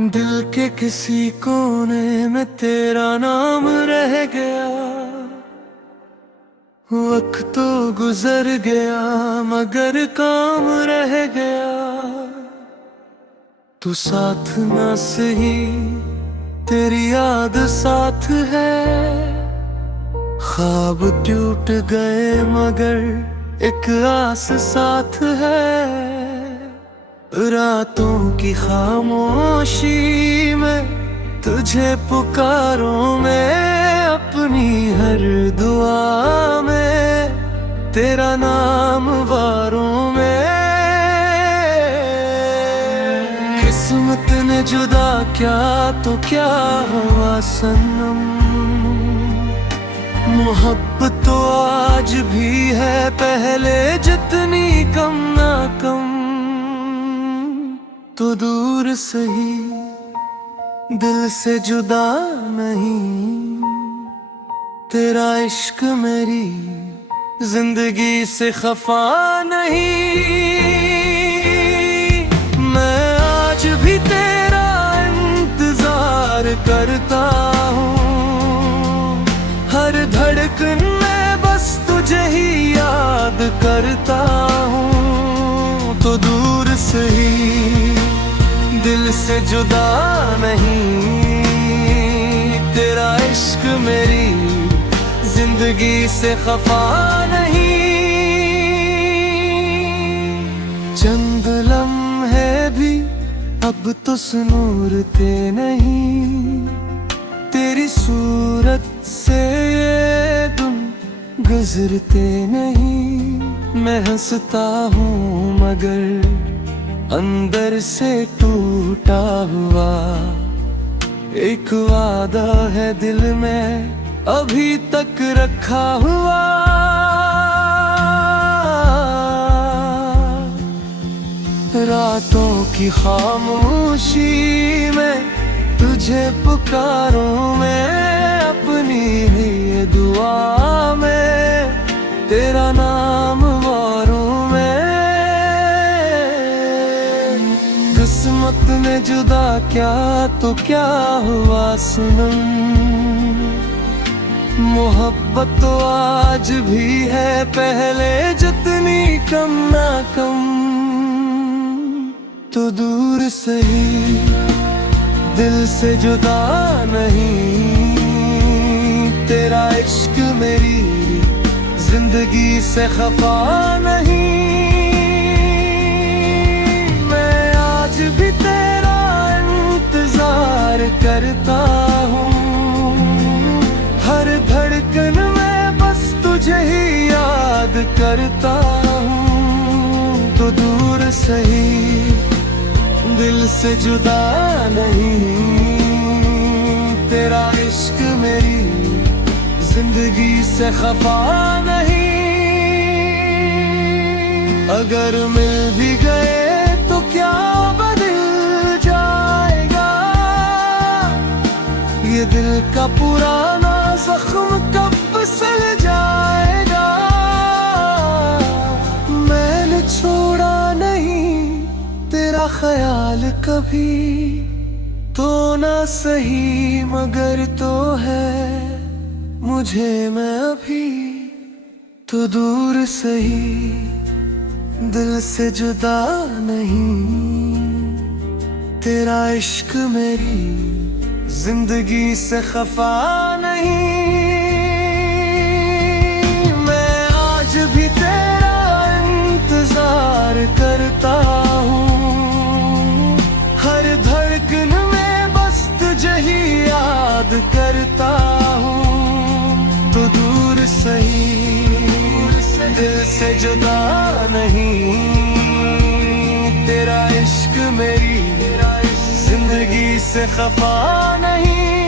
दिल के किसी कोने में तेरा नाम रह गया। वक्त तो गुजर गया मगर काम रह गया। तू साथ ना सही तेरी याद साथ है। ख्वाब टूट गए मगर एक आस साथ है। रातों की खामोशी में तुझे पुकारूं मैं। अपनी हर दुआ में तेरा नाम वारूं मैं। किस्मत ने जुदा क्या तो क्या हुआ सनम। मोहब्बत तो आज भी है पहले जितनी कम ना कम। तो दूर सही दिल से जुदा नहीं। तेरा इश्क मेरी जिंदगी से खफा नहीं। मैं आज भी तेरा इंतजार करता हूँ। हर धड़कन में बस तुझे ही याद करता हूँ। तो दूर सही दिल से जुदा नहीं। तेरा इश्क मेरी जिंदगी से खफा नहीं। चंद लम्हे भी अब तो सुनूरते नहीं। तेरी सूरत से ये दिन गुजरते नहीं। मैं हंसता हूँ मगर अंदर से टूटा हुआ एक वादा है दिल में अभी तक रखा हुआ। रातों की खामोशी में तुझे पुकारूं मैं। अपनी ही दुआ में तेरा नाम वारूं मैं। किस्मत ने जुदा क्या तो क्या हुआ सनम। मोहब्बत तो आज भी है पहले जितनी कम ना कम। तो दूर सही दिल से जुदा नहीं। तेरा इश्क मेरी जिंदगी से खफा नहीं। मैं आज भी तेरा इंतजार करता हूँ। हर धड़कन में बस तुझे ही याद करता हूँ। तो दूर सही दिल से जुदा नहीं। तेरा इश्क मेरी जिंदगी से खफा नहीं। अगर मिल भी गए तो क्या बदल जाएगा। ये दिल का पुराना जख्म कब सिल जाएगा। मैंने छोड़ा नहीं तेरा ख्याल कभी। तो ना सही मगर तो है मुझे मैं अभी। तो दूर सही दिल से जुदा नहीं। तेरा इश्क मेरी जिंदगी से खफा नहीं। मैं आज भी तेरा इंतजार करता हूँ। हर धड़कन में बस तुझे ही याद करता हूँ। तो दूर सही दिल से जुदा नहीं। तेरा इश्क मेरी जिंदगी से खफा नहीं।